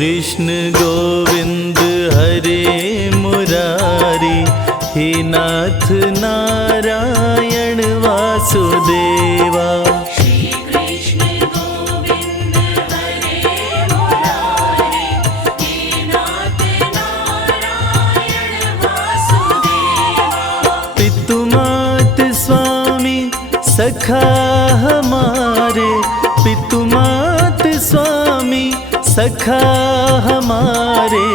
कृष्ण गोविंद हरे मुरारी, हे नाथ नारायण वासुदेवा। श्री कृष्ण गोविंद हरे मुरारी, हे नाथ नारायण वासुदेवा। पितुमात स्वामी सखा हमारे, पितुमात स्वामी सखा हमारे।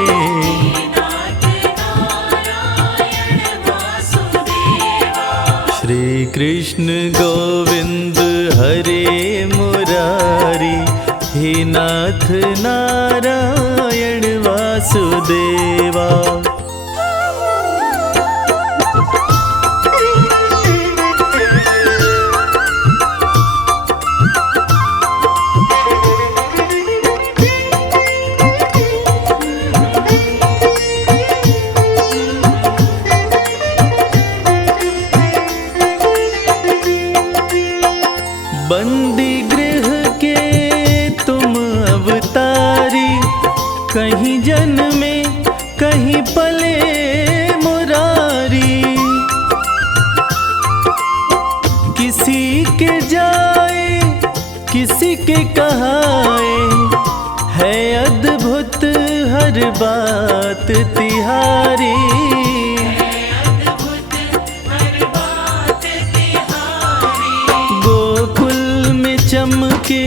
श्री कृष्ण गोविंद हरे मुरारी, हे नाथ नारायण वासुदेवा। बंदी गृह के तुम अवतारी, कहीं जन्मे कहीं पले मुरारी। किसी के जाए किसी के कहाए, है अद्भुत हर बात तिहारी। चमके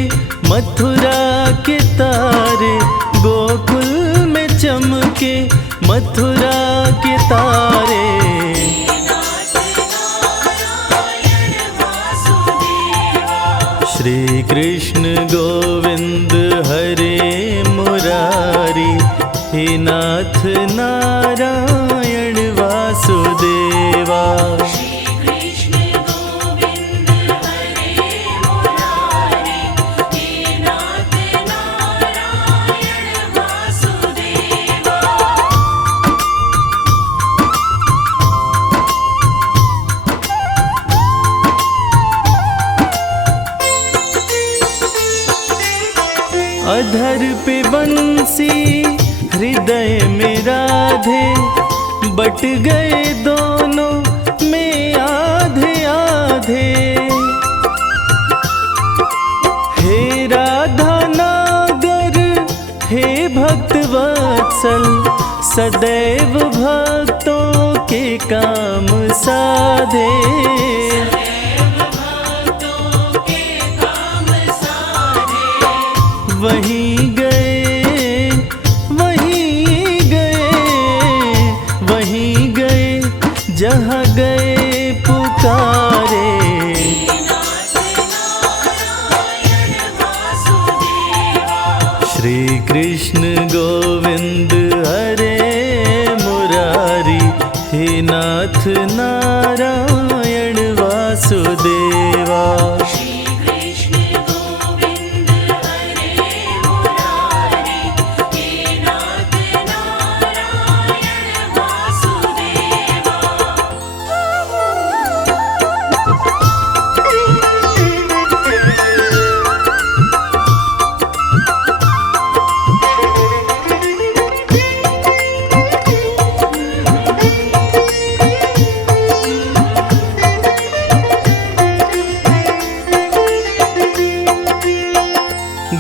मथुरा के तारे, गोकुल में चमके मथुरा के तारे। श्री कृष्ण गोविंद हरे मुरारी, हे नाथ नारायण वासुदेवा। अधर पे बंसी हृदय में राधे, बट गए दोनों में आधे आधे। हे राधा नागर हे भक्त वत्सल, सदैव भक्तों के काम साधे। वहीं गए वहीं गए वहीं गए, जहाँ गए पुकारे। श्री कृष्ण गोविंद हरे मुरारी, हे नाथ नारायण वासुदेवा।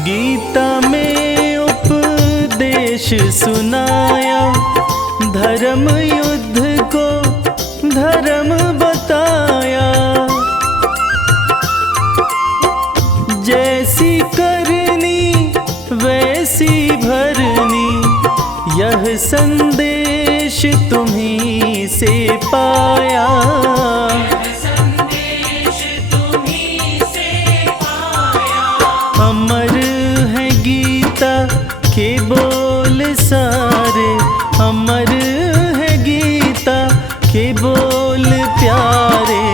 गीता में उपदेश सुनाया, धर्म युद्ध को धर्म बताया। जैसी करनी वैसी भरनी, यह संदेश तुम्हीं से पाया। अमर है गीता के बोल सारे, अमर है गीता के बोल प्यारे।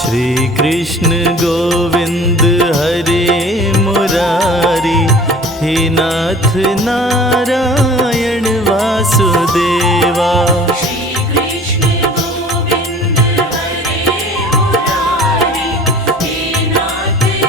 श्री कृष्ण गोविंद हरे मुरारी, हे नाथ नारायण वासुदेवा। श्री कृष्ण गोविंद हरे मुरारी, हे नाथ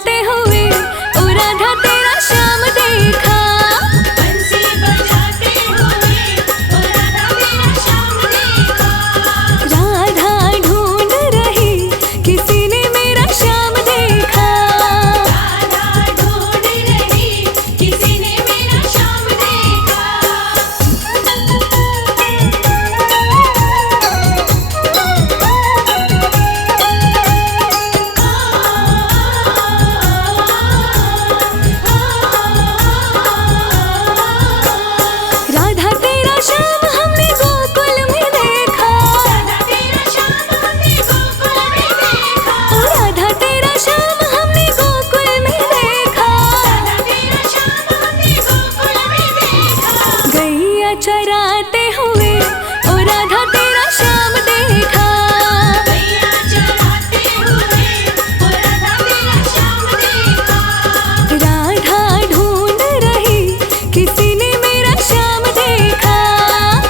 बजाते हुए ओ राधा तेरा श्याम देखा। बंसी बजाते हुए ओ राधा तेरा श्याम देखा। राधा ढूंढ रही किसी ने मेरा श्याम देखा। राधा ढूंढ रही किसी ने मेरा श्याम देखा। राधा तेरा श्याम हमने गोकुल में देखा। राधा तेरा श्याम हमने गोकुल में देखा। ओ राधा तेरा श्याम हमने गोकुल में देखा। राधा तेरा श्याम हमने गोकुल में देखा। गैया चराते हुए ओ राधा तेरा श्याम देखा। गैया चराते हुए ओ राधा तेरा श्याम देखा। राधा ढूंढ रही किसी ने मेरा श्याम देखा।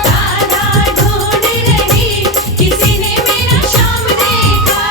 राधा ढूंढ रही किसी ने मेरा श्याम देखा।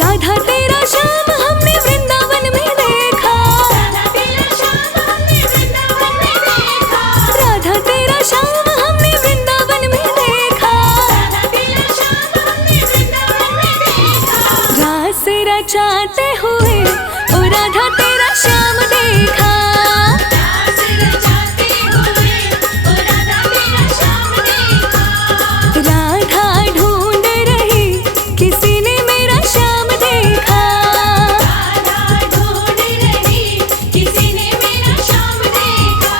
राधा तेरा श्याम हमने वृंदावन में देखा। राधा तेरा श्याम हमने वृंदावन में देखा। राधा तेरा श्याम हमने वृंदावन में देखा। राधा तेरा श्याम हमने वृंदावन में देखा। रास रचाते हुए ओ राधा तेरा श्याम देखा। रास रचाते हुए ओ राधा तेरा श्याम देखा। राधा ढूंढ रही किसी ने मेरा श्याम देखा। राधा ढूंढ रही किसी ने मेरा श्याम देखा।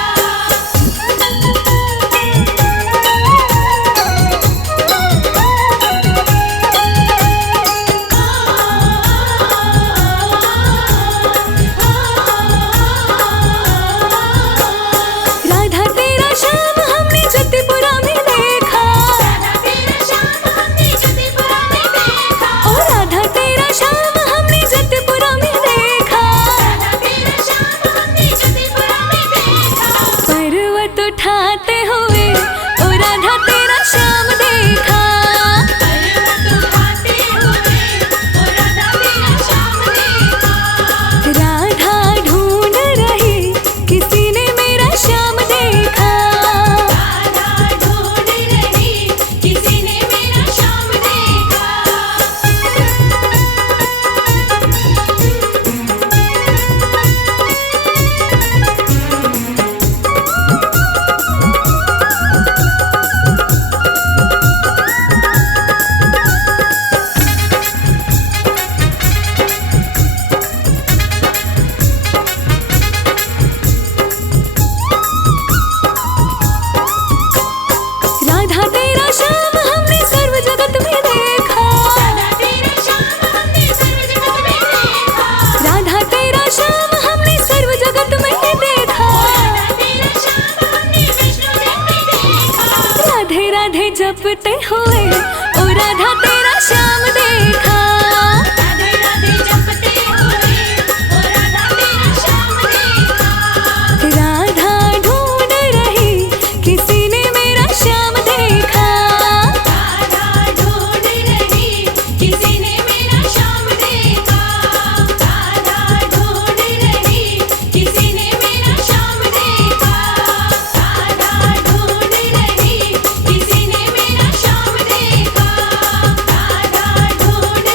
राधा तेरा श्याम हमने जतिपुरा में देखा। राधा तेरा श्याम हमने जतिपुरा में देखा। ओ राधा तेरा श्याम हमने जतिपुरा में देखा। राधा तेरा श्याम हमने जतिपुरा में देखा। पर्वत उठाते हुए ओ राधा तेरा श्याम देखा। पर्वत उठाते हुए ओ राधा तेरा श्याम देखा। राधा ढूंढ रही किसी ने मेरा श्याम देखा। राधा ढूंढ रही किसी ने मेरा श्याम देखा। राधा तेरा श्याम हमने सर्व जगत में देखा। राधा तेरा श्याम हमने सर्व जगत में देखा। राधा तेरा श्याम हमने सर्व जगत में देखा। राधा तेरा श्याम हमने विष्णु जन में देखा। राधे राधे जपते हुए ओ राधा तेरा श्याम देखा। राधे राधे जपते हुए ओ राधा तेरा श्याम देखा। राधा ढूंढ रही किसी ने मेरा श्याम देखा। राधा ढूंढ रही किसी ने मेरा श्याम देखा। राधा ढूंढ रही किसी ने मेरा श्याम देखा। राधा ढूंढ रही किसी ने मेरा श्याम देखा। राधा ढूंढ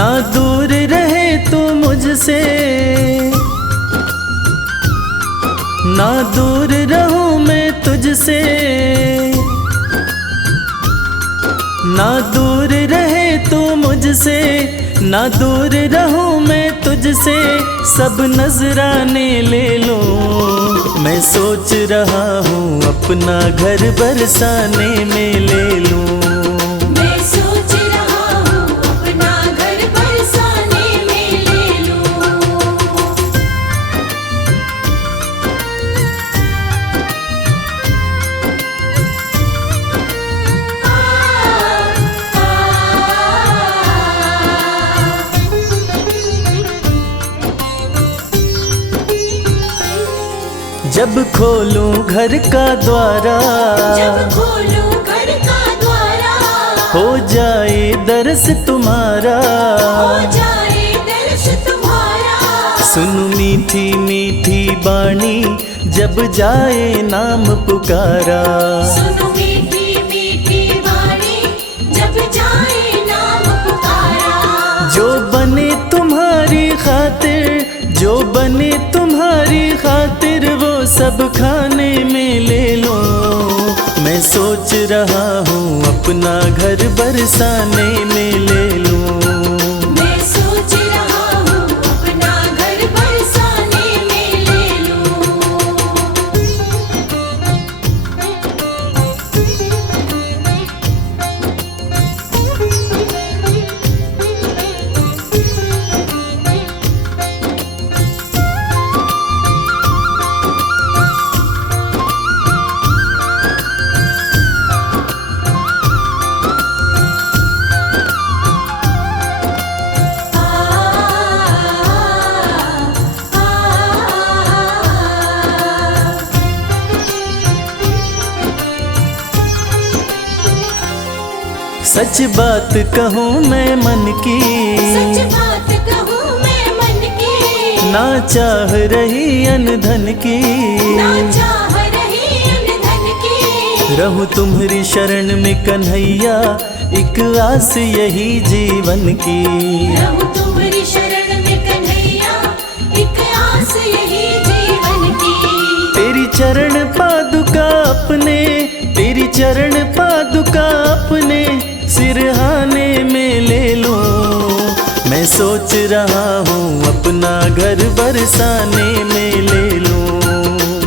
ना दूर रहे तू मुझसे, ना दूर रहूं मैं तुझसे, ना दूर रहे तू मुझसे, ना दूर रहूं मैं तुझसे, सब नजराने ले लो। मैं सोच रहा हूँ अपना घर बरसाने में ले लूं। मैं सोच रहा हूँ अपना घर बरसाने में ले लूं। जब खोलूं घर का द्वारा, जब खोलूं घर का द्वारा, हो जाए दर्श तुम्हारा, हो जाए दर्श तुम्हारा। सुनु मीठी मीठी बाणी जब जाए नाम पुकारा। सुनो मीठी मीठी वाणी जब जाए नाम पुकारा। जो बने तुम्हारी खातिर, जो बने तुम्हारी खातिर, वो सब खाने में ले लो। मैं सोच रहा हूँ अपना घर बरसाने में ले लूं। मैं सोच रहा हूँ अपना घर बरसाने में ले लूं। सच बात कहूँ मैं मन की, सच बात कहूँ मैं मन की, ना चाह रही अनधन की, ना चाह रही अनधन की। रहूं तुम्हारी शरण में कन्हैया, एक आस यही जीवन की। रहूं तुम्हारी शरण में कन्हैया, एक आस यही जीवन की। तेरी चरण पादुका अपने, तेरी चरण पादुका अपने सिरहाने में ले लूं। मैं सोच रहा हूँ अपना घर बरसाने में ले लूं।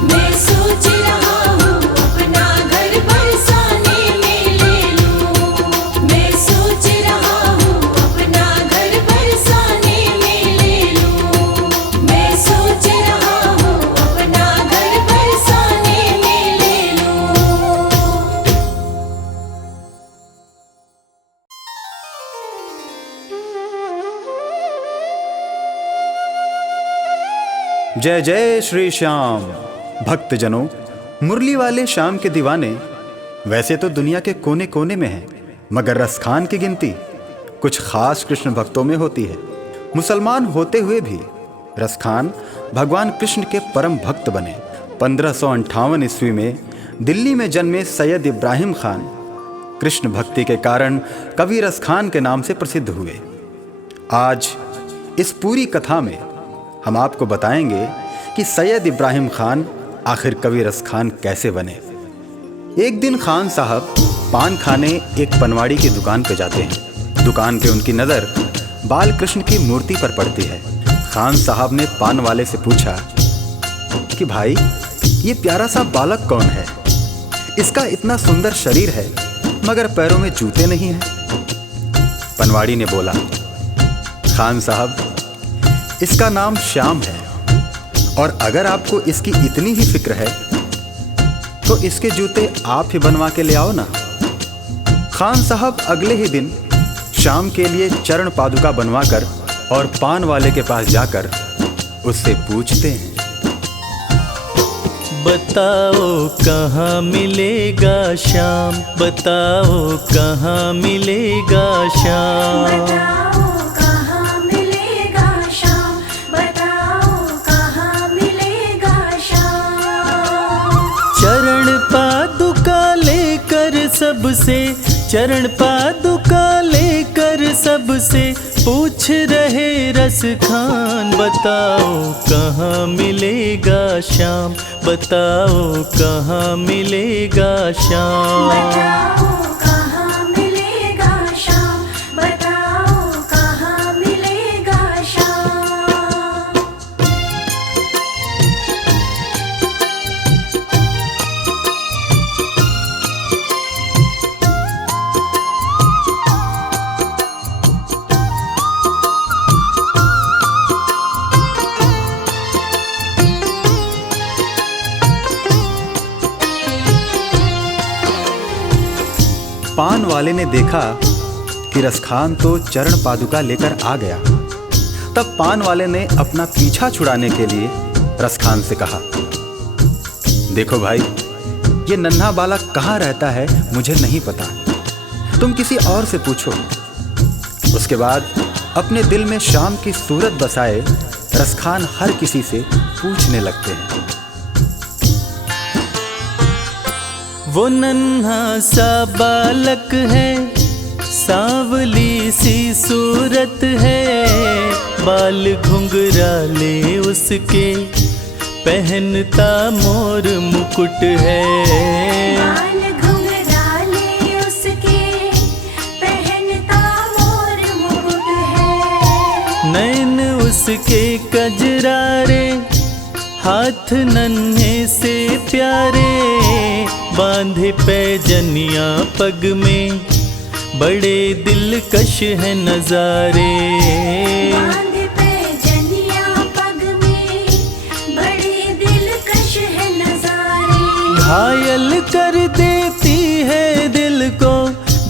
मैं सोच रहा हूँ अपना घर बरसाने में ले लूं। मैं सोच रहा हूँ अपना घर बरसाने में ले लूं। मैं सोच रहा हूँ अपना घर बरसाने में ले लूं। जय जय श्री श्याम। भक्तजनों, मुरली वाले श्याम के दीवाने वैसे तो दुनिया के कोने कोने में हैं, मगर रसखान की गिनती कुछ खास कृष्ण भक्तों में होती है। मुसलमान होते हुए भी रसखान भगवान कृष्ण के परम भक्त बने। 1558 ईस्वी में दिल्ली में जन्मे सैयद इब्राहिम खान कृष्ण भक्ति के कारण कवि रसखान के नाम से प्रसिद्ध हुए। आज इस पूरी कथा में हम आपको बताएंगे कि सैयद इब्राहिम खान आखिर कवि रसखान कैसे बने। एक दिन खान साहब पान खाने एक पनवाड़ी की दुकान पर जाते हैं। दुकान पे उनकी नज़र बाल कृष्ण की मूर्ति पर पड़ती है। खान साहब ने पान वाले से पूछा कि भाई, ये प्यारा सा बालक कौन है? इसका इतना सुंदर शरीर है मगर पैरों में जूते नहीं हैं। पनवाड़ी ने बोला, खान साहब, इसका नाम श्याम है और अगर आपको इसकी इतनी ही फिक्र है तो इसके जूते आप ही बनवा के ले आओ ना। खान साहब अगले ही दिन श्याम के लिए चरण पादुका बनवाकर और पान वाले के पास जाकर उससे पूछते हैं, बताओ कहाँ मिलेगा श्याम, बताओ कहाँ मिलेगा श्याम। बताओ कहाँ मिलेगा श्याम, बताओ कहाँ मिलेगा श्याम। चरण पादुका लेकर सबसे, चरण पादुका लेकर सबसे पूछ रहे रसखान, बताओ कहाँ मिलेगा श्याम, बताओ कहाँ मिलेगा श्याम। बताओ कहाँ मिलेगा श्याम, बताओ कहाँ मिलेगा श्याम। पान वाले ने देखा कि रसखान तो चरण पादुका लेकर आ गया। तब पान वाले ने अपना पीछा छुड़ाने के लिए रसखान से कहा, देखो भाई, ये नन्हा बालक कहाँ रहता है मुझे नहीं पता, तुम किसी और से पूछो। उसके बाद अपने दिल में श्याम की सूरत बसाए रसखान हर किसी से पूछने लगते हैं। वो नन्हा सा बालक है, सांवली सी सूरत है, बाल घुंघराले उसके, पहनता मोर मुकुट है। बाल घुंघराले उसके, पहनता मोर मुकुट है। नैन उसके कजरारे, हाथ नन्हे से प्यारे, बांधे पैजनिया पग में, बड़े दिलकश है नजारे। बांधे पैजनिया पग में, बड़े दिलकश है नजारे। घायल कर देती है दिल को,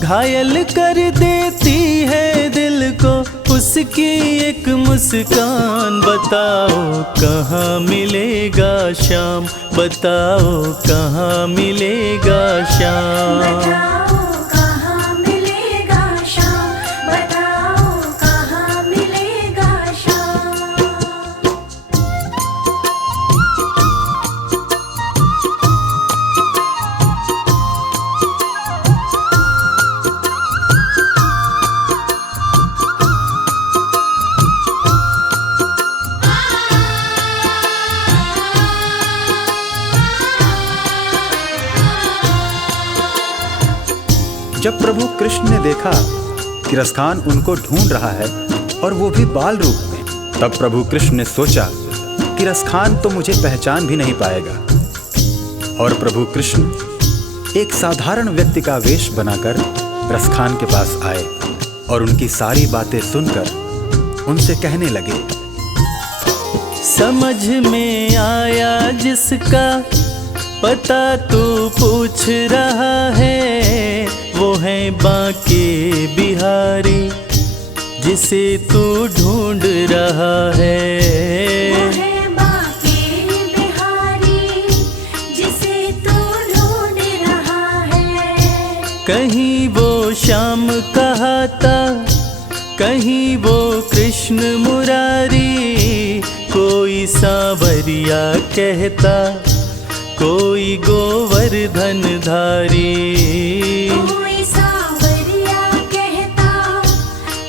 घायल कर देती है दिल को, उसकी एक मुस्कान, बताओ कहाँ मिलेगा श्याम, बताओ कहाँ मिलेगा श्याम। बताओ कहाँ मिलेगा श्याम, बताओ कहाँ मिलेगा श्याम। जब प्रभु कृष्ण ने देखा कि रसखान उनको ढूंढ रहा है और वो भी बाल रूप में, तब प्रभु कृष्ण ने सोचा कि रसखान तो मुझे पहचान भी नहीं पाएगा। और प्रभु कृष्ण एक साधारण व्यक्ति का वेश बनाकर रसखान के पास आए और उनकी सारी बातें सुनकर उनसे कहने लगे, समझ में आया जिसका पता तू पूछ रहा है, वो है बांके बिहारी जिसे तू ढूंढ रहा है। वो है बांके बिहारी जिसे तू ढूंढ रहा है। कहीं वो श्याम कहाता, कहीं वो कृष्ण मुरारी, कोई सांवरिया कहता, कोई गोवर्धन धारी। कोई सांवरिया कहता,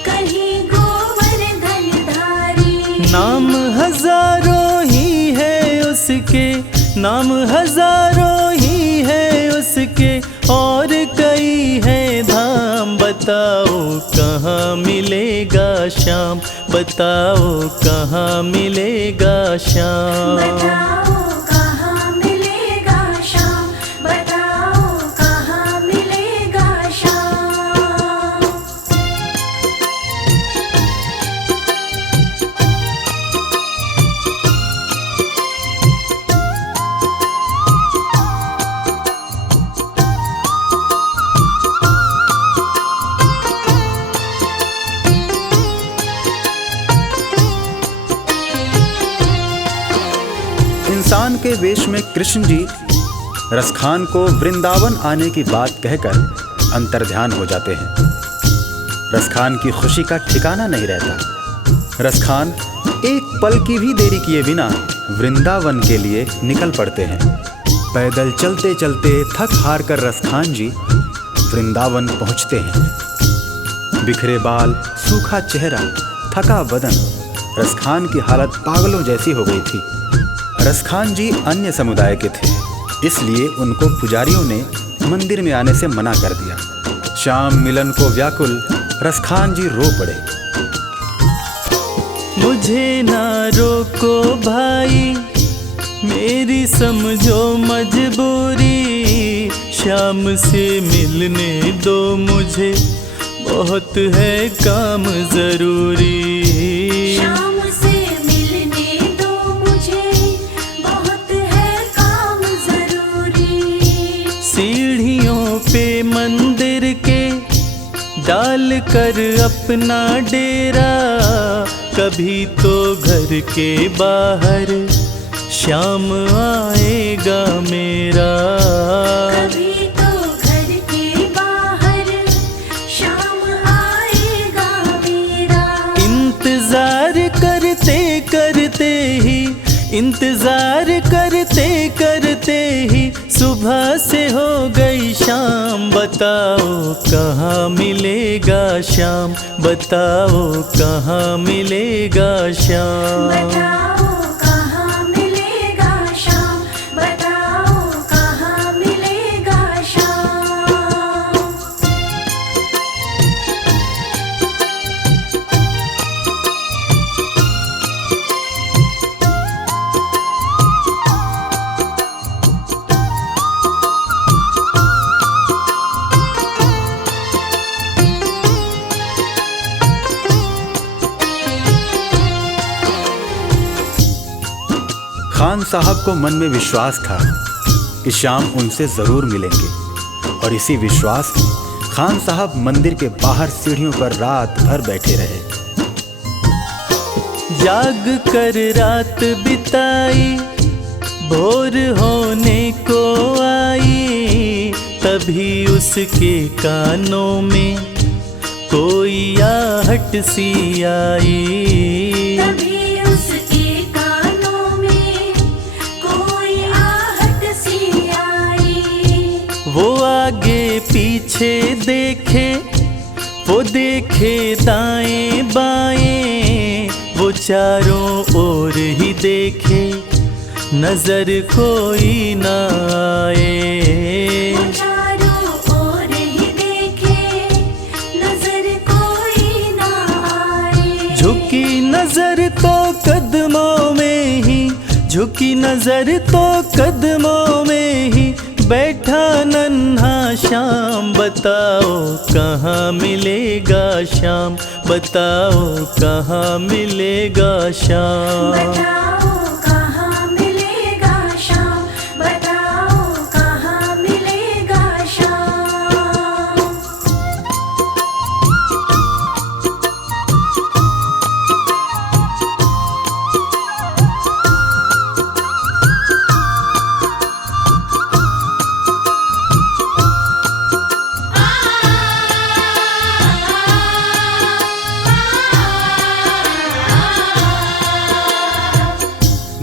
कहीं गोवर्धन धारी। नाम हजारों ही है उसके, नाम हजारों ही है उसके, और कई है धाम, बताओ कहाँ मिलेगा श्याम, बताओ कहाँ मिलेगा श्याम। बताओ कहाँ मिलेगा श्याम, बताओ कहाँ मिलेगा श्याम। इंसान के वेश में कृष्ण जी रसखान को वृंदावन आने की बात कहकर अंतर्ध्यान हो जाते हैं। रसखान की खुशी का ठिकाना नहीं रहता। रसखान एक पल की भी देरी किए बिना वृंदावन के लिए निकल पड़ते हैं। पैदल चलते चलते थक हार कर रसखान जी वृंदावन पहुंचते हैं। बिखरे बाल, सूखा चेहरा, थका बदन, रसखान की हालत पागलों जैसी हो गई थी। रसखान जी अन्य समुदाय के थे, इसलिए उनको पुजारियों ने मंदिर में आने से मना कर दिया। श्याम मिलन को व्याकुल रसखान जी रो पड़े। मुझे ना रोको भाई, मेरी समझो मजबूरी, श्याम से मिलने दो मुझे, बहुत है काम जरूरी। शाम से मिलने दो मुझे, बहुत है काम जरूरी। सीढ़ियों पे मंदिर के डाल कर अपना डेरा, कभी तो घर के बाहर श्याम आएगा मेरा। कभी तो घर के बाहर शाम आएगा मेरा। इंतजार करते करते ही, इंतजार करते करते ही सुबह से हो गई शाम। बताओ कहाँ मिलेगा श्याम, बताओ कहाँ मिलेगा श्याम। बताओ कहाँ मिलेगा शाम, बताओ कहाँ मिलेगा शाम। खान साहब को मन में विश्वास था कि श्याम उनसे जरूर मिलेंगे, और इसी विश्वास में खान साहब मंदिर के बाहर सीढ़ियों पर रात भर बैठे रहे। जाग कर रात बिताई, भोर होने को आई, तभी उसके कानों में कोई आहट सी आई। तभी उसके कानों में कोई आहट सी आई। वो आगे पीछे देखे, वो देखे दाएं बाएं, वो चारों ओर ही देखे, नजर कोई ना आए। वो चारों ओर ही देखे, नजर कोई ना आए। झुकी नजर तो कदमों में ही, झुकी नजर तो कदमों में ही बैठा नन्हा श्याम। बताओ कहाँ मिलेगा श्याम, बताओ कहाँ मिलेगा श्याम। बताओ कहाँ मिलेगा शाम, बताओ कहाँ मिलेगा शाम।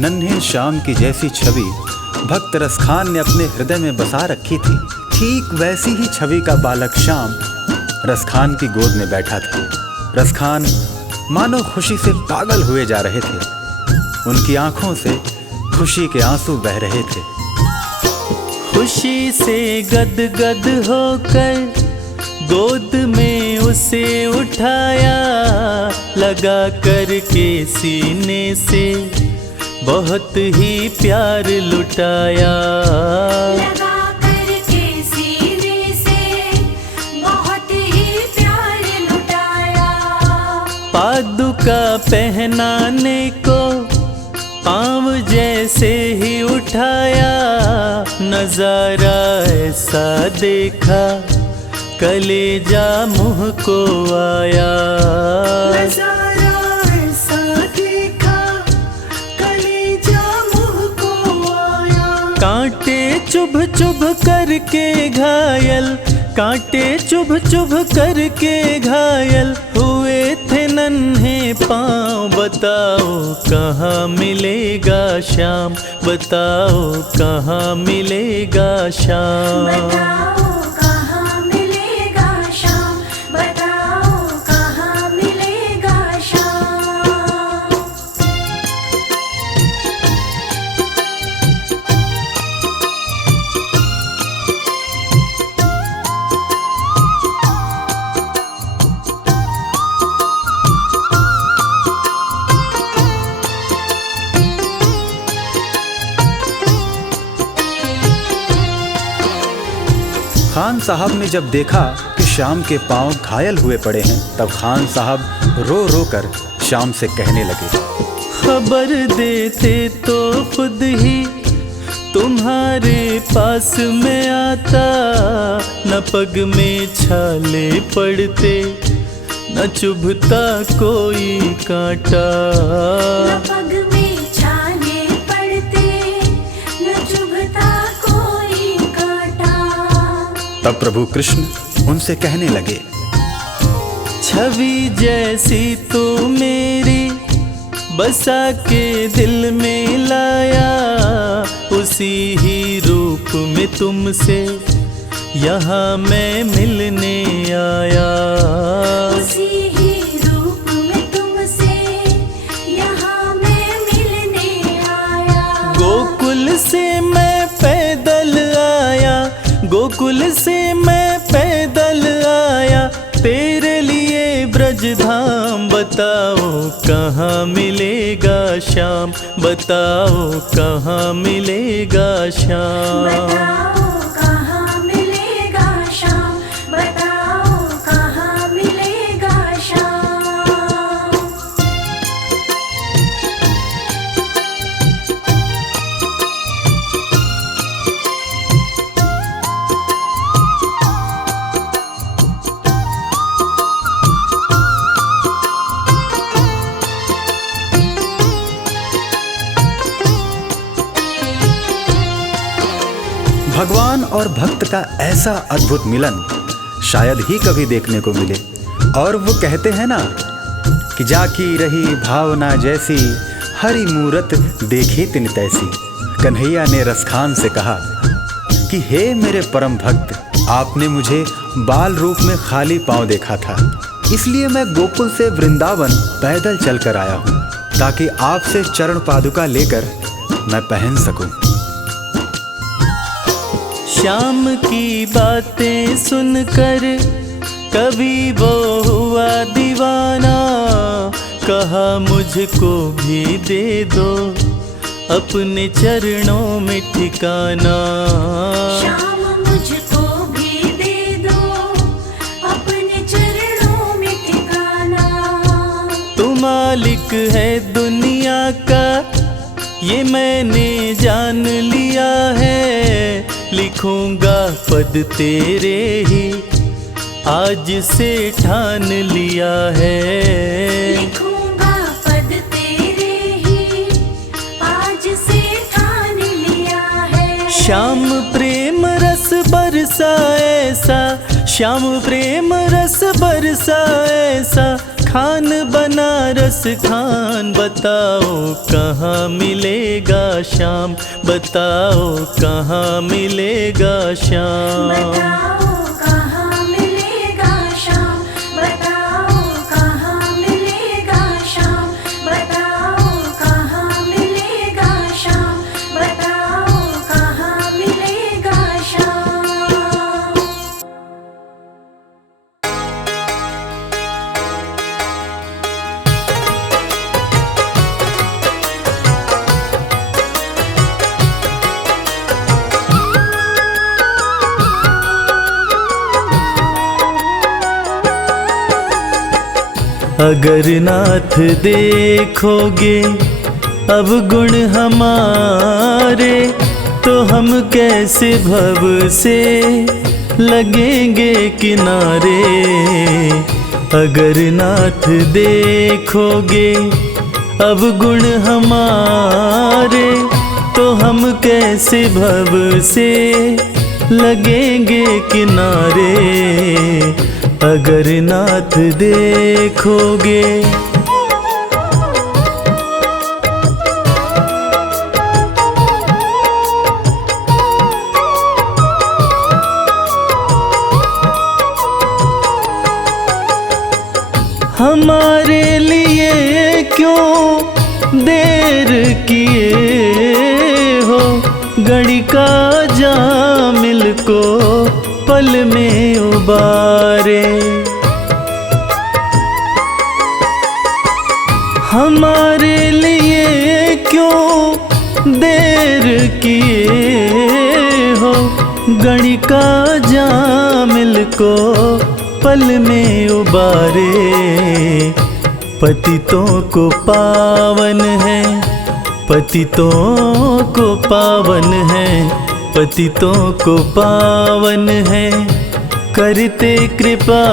नन्हे श्याम की जैसी छवि भक्त रसखान ने अपने हृदय में बसा रखी थी। ठीक वैसी ही छवि का बालक श्याम रसखान की गोद में बैठा था। रसखान मानो खुशी से पागल हुए जा रहे थे। उनकी आंखों से खुशी के आंसू बह रहे थे। खुशी से गदगद होकर गोद में उसे उठाया, लगा करके सीने से बहुत ही प्यार लुटाया। लगा करके सीने से बहुत ही प्यार लुटाया। पादुका पहनाने को पाँव जैसे ही उठाया, नजारा ऐसा देखा कलेजा मुँह को आया। नजारा ऐसा देखा कलेजा मुँह को आया। कांटे चुभ चुभ करके घायल, कांटे चुभ चुभ करके घायल हुए थे नन्हे पाँव। बताओ कहाँ मिलेगा श्याम, बताओ कहाँ मिलेगा श्याम। बताओ कहाँ मिलेगा खान साहब ने जब देखा कि श्याम के पांव घायल हुए पड़े हैं, तब खान साहब रो रो कर श्याम से कहने लगे, खबर देते तो खुद ही तुम्हारे पास में आता, न पग में छाले पड़ते न चुभता कोई कांटा। न पग में छाले पड़ते न चुभता कोई कांटा। तब प्रभु कृष्ण उनसे कहने लगे, छवि जैसी तो मेरी बसा के दिल में लाया, उसी ही रूप में तुमसे यहाँ मैं मिलने आया। उसी ही रूप में तुमसे यहाँ मैं मिलने आया। गोकुल से मैं पैदल आया, गोकुल से मैं पैदल आया, तेरे लिए ब्रज धाम। बताओ कहाँ मिलेगा श्याम, बताओ कहाँ मिलेगा श्याम। बताओ कहाँ मिलेगा श्याम, बताओ कहाँ मिलेगा श्याम। भगवान और भक्त का ऐसा अद्भुत मिलन शायद ही कभी देखने को मिले। और वो कहते हैं ना कि जाकी रही भावना जैसी, हरि मूरत देखी तिन तैसी। कन्हैया ने रसखान से कहा कि हे मेरे परम भक्त, आपने मुझे बाल रूप में खाली पांव देखा था, इसलिए मैं गोकुल से वृंदावन पैदल चलकर आया हूँ, ताकि आपसे चरण पादुका लेकर मैं पहन सकूं। श्याम की बातें सुनकर कभी वो हुआ दीवाना, कहा मुझको भी दे दो अपने चरणों में ठिकाना। श्याम मुझको भी दे दो अपने चरणों में ठिकाना। तू मालिक है दुनिया का ये मैंने जान लिया है, लिखूंगा पद तेरे ही आज से ठान लिया है। लिखूंगा पद तेरे ही आज से ठान लिया है। श्याम प्रेम रस बरसा ऐसा, श्याम प्रेम रस बरसा ऐसा, खान बनारस खान। बताओ कहाँ मिलेगा श्याम, बताओ कहाँ मिलेगा श्याम। बताओ कहाँ मिलेगा श्याम, बताओ कहाँ मिलेगा श्याम, बताओ कहाँ मिलेगा श्याम, बताओ कहाँ मिलेगा श्याम। अगर नाथ देखोगे अब गुण हमारे, तो हम कैसे भव से लगेंगे किनारे। अगर नाथ देखोगे अब गुण हमारे, तो हम कैसे भव से लगेंगे किनारे। अगर नाथ देखोगे। हमारे लिए क्यों देर किए हो, गणिका जामिल को पल में उबारे। हमारे लिए क्यों देर किए हो, गणिका जामिल को पल में उबारे, पतितों को पावन है, पतितों को पावन है, पतितों को पावन है, करते कृपा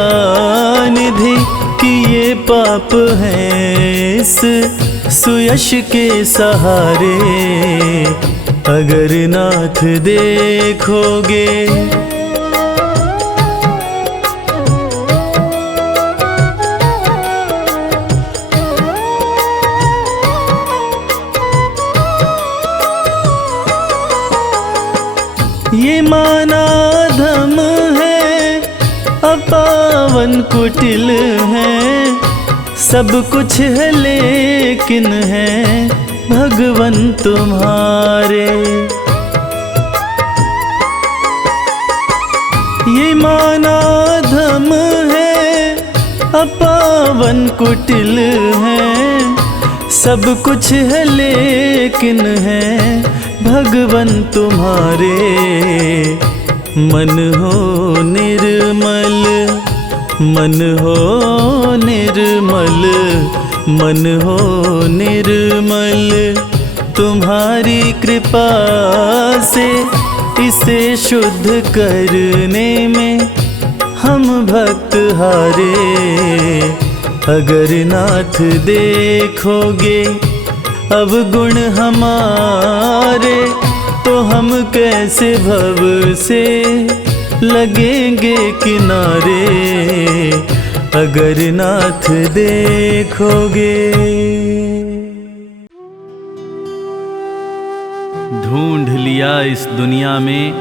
निधि कि ये पाप हैं इस सुयश के सहारे। अगर नाथ देखोगे ये माना धम है, अपावन कुटिल है, सब कुछ है लेकिन है भगवन तुम्हारे। ये माना धम है, अपावन कुटिल है, सब कुछ है लेकिन है भगवन तुम्हारे। मन हो निर्मल, मन हो निर्मल, मन हो निर्मल, तुम्हारी कृपा से इसे शुद्ध करने में हम भक्त हारे। अगर नाथ देखोगे अब गुण हमारे, तो हम कैसे भव से लगेंगे किनारे। अगर नाथ देखोगे। ढूंढ लिया इस दुनिया में,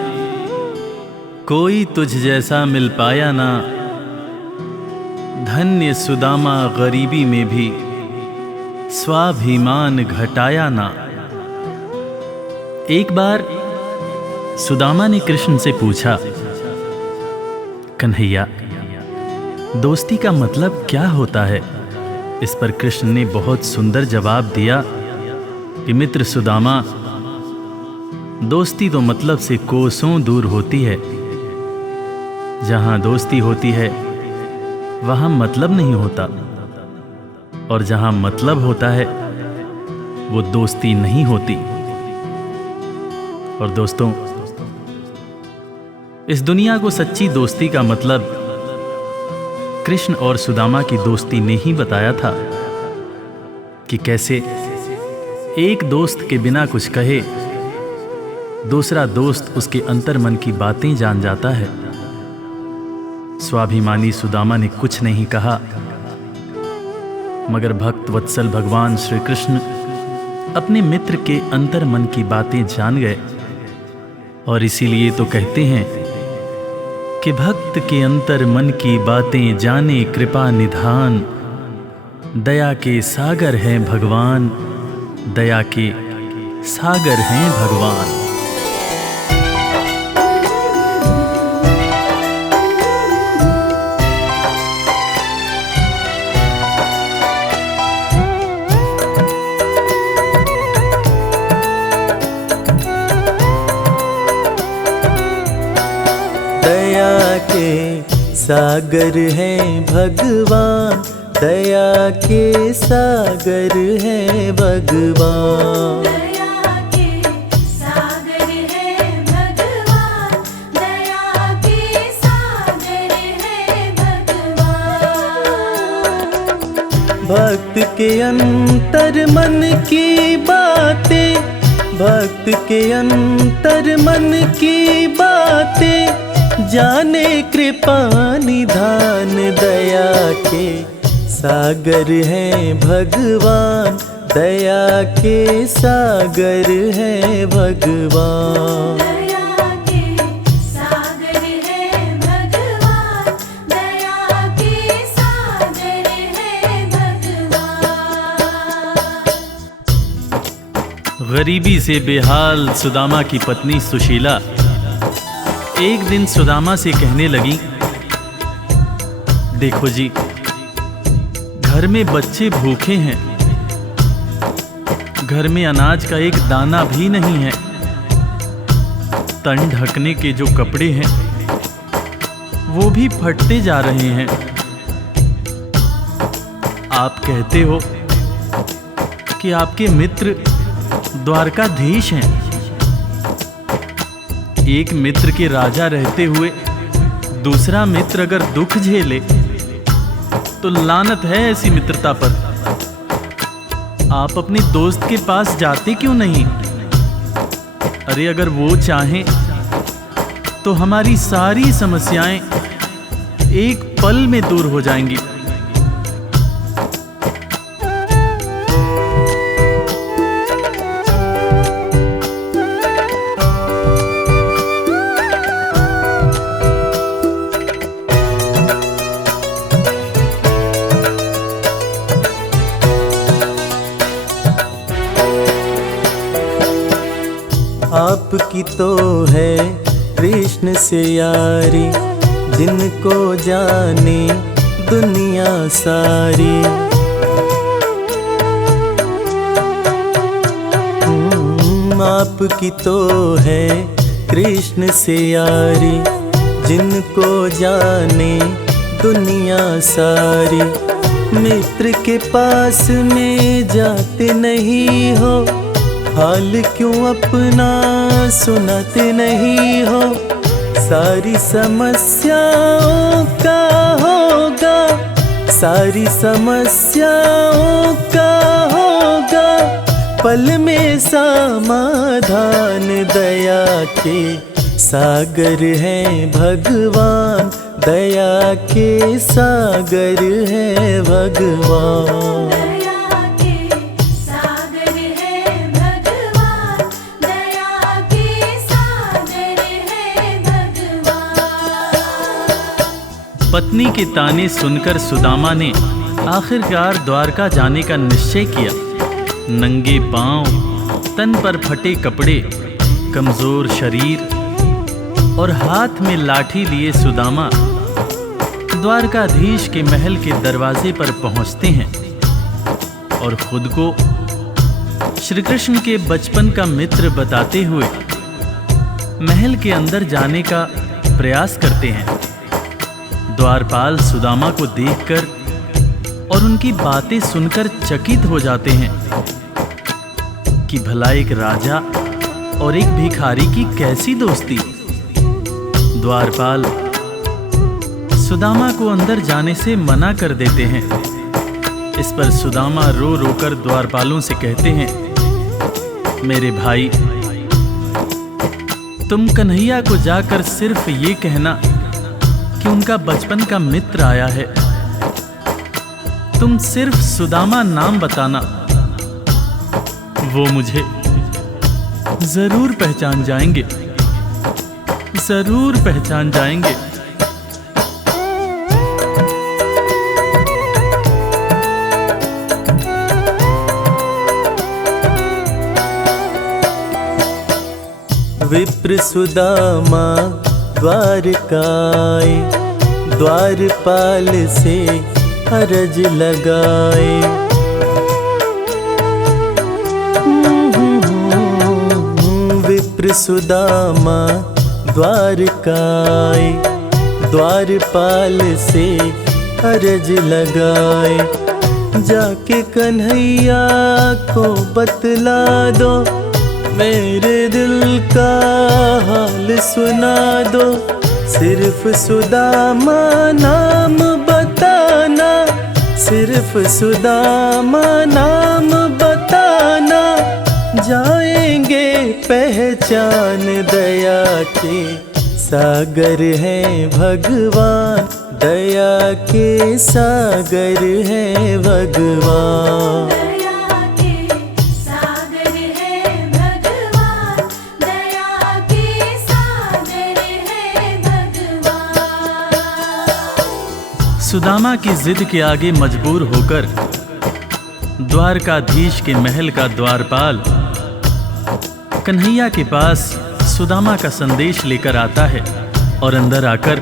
कोई तुझ जैसा मिल पाया ना। धन्य सुदामा गरीबी में भी स्वाभिमान घटाया ना। एक बार सुदामा ने कृष्ण से पूछा, कन्हैया दोस्ती का मतलब क्या होता है? इस पर कृष्ण ने बहुत सुंदर जवाब दिया कि मित्र सुदामा, दोस्ती तो मतलब से कोसों दूर होती है। जहां दोस्ती होती है वहां मतलब नहीं होता, और जहां मतलब होता है वो दोस्ती नहीं होती। और दोस्तों, इस दुनिया को सच्ची दोस्ती का मतलब कृष्ण और सुदामा की दोस्ती ने ही बताया था कि कैसे एक दोस्त के बिना कुछ कहे दूसरा दोस्त उसके अंतर्मन की बातें जान जाता है। स्वाभिमानी सुदामा ने कुछ नहीं कहा, मगर भक्त वत्सल भगवान श्री कृष्ण अपने मित्र के अंतर्मन की बातें जान गए। और इसीलिए तो कहते हैं कि भक्त के अंतर मन की बातें जाने कृपा निधान। दया के सागर हैं भगवान, दया के सागर हैं भगवान। दया के सागर हैं भगवान, दया के सागर हैं भगवान। दया के सागर है भगवान, दया के सागर है भगवान। भक्त के अंतर मन की बातें, भक्त के अंतर मन की बातें जाने कृपा निधान। दया के सागर हैं भगवान, दया के सागर हैं भगवान। दया के सागर है भगवान, दया के सागर है भगवान। गरीबी से बेहाल सुदामा की पत्नी सुशीला एक दिन सुदामा से कहने लगी, देखो जी, घर में बच्चे भूखे हैं, घर में अनाज का एक दाना भी नहीं है। तन ढकने के जो कपड़े हैं वो भी फटते जा रहे हैं। आप कहते हो कि आपके मित्र द्वारकाधीश हैं। एक मित्र के राजा रहते हुए दूसरा मित्र अगर दुख झेले तो लानत है ऐसी मित्रता पर। आप अपने दोस्त के पास जाते क्यों नहीं? अरे अगर वो चाहें तो हमारी सारी समस्याएं एक पल में दूर हो जाएंगी। आपकी तो है कृष्ण से यारी, जिनको जाने दुनिया सारी। आपकी तो है कृष्ण से यारी, जिनको जाने दुनिया सारी। मित्र के पास में जाते नहीं हो, हाल क्यों अपना सुनाते नहीं हो। सारी समस्याओं का होगा, सारी समस्याओं का होगा पल में समाधान। दया के सागर हैं भगवान, दया के सागर हैं भगवान। पत्नी के ताने सुनकर सुदामा ने आखिरकार द्वारका जाने का निश्चय किया। नंगे पांव, तन पर फटे कपड़े, कमजोर शरीर और हाथ में लाठी लिए सुदामा द्वारकाधीश के महल के दरवाजे पर पहुंचते हैं और खुद को श्री कृष्ण के बचपन का मित्र बताते हुए महल के अंदर जाने का प्रयास करते हैं। द्वारपाल सुदामा को देखकर और उनकी बातें सुनकर चकित हो जाते हैं कि भला एक राजा और एक भिखारी की कैसी दोस्ती। द्वारपाल सुदामा को अंदर जाने से मना कर देते हैं। इस पर सुदामा रो रोकर द्वारपालों से कहते हैं, मेरे भाई, तुम कन्हैया को जाकर सिर्फ ये कहना कि उनका बचपन का मित्र आया है। तुम सिर्फ सुदामा नाम बताना, वो मुझे जरूर पहचान जाएंगे, जरूर पहचान जाएंगे। विप्र सुदामा द्वारकाए, द्वारपाल से अरज लगाए। विप्र सुदामा द्वारकाए, द्वारपाल से अरज लगाए। जाके कन्हैया को बतला दो, मेरे दिल का हाल सुना दो। सिर्फ सुदामा नाम बताना, सिर्फ सुदामा नाम बताना। जाएंगे पहचान, दया के सागर हैं भगवान, दया के सागर हैं भगवान। सुदामा की जिद के आगे मजबूर होकर द्वारकाधीश के महल का द्वारपाल कन्हैया के पास सुदामा का संदेश लेकर आता है और अंदर आकर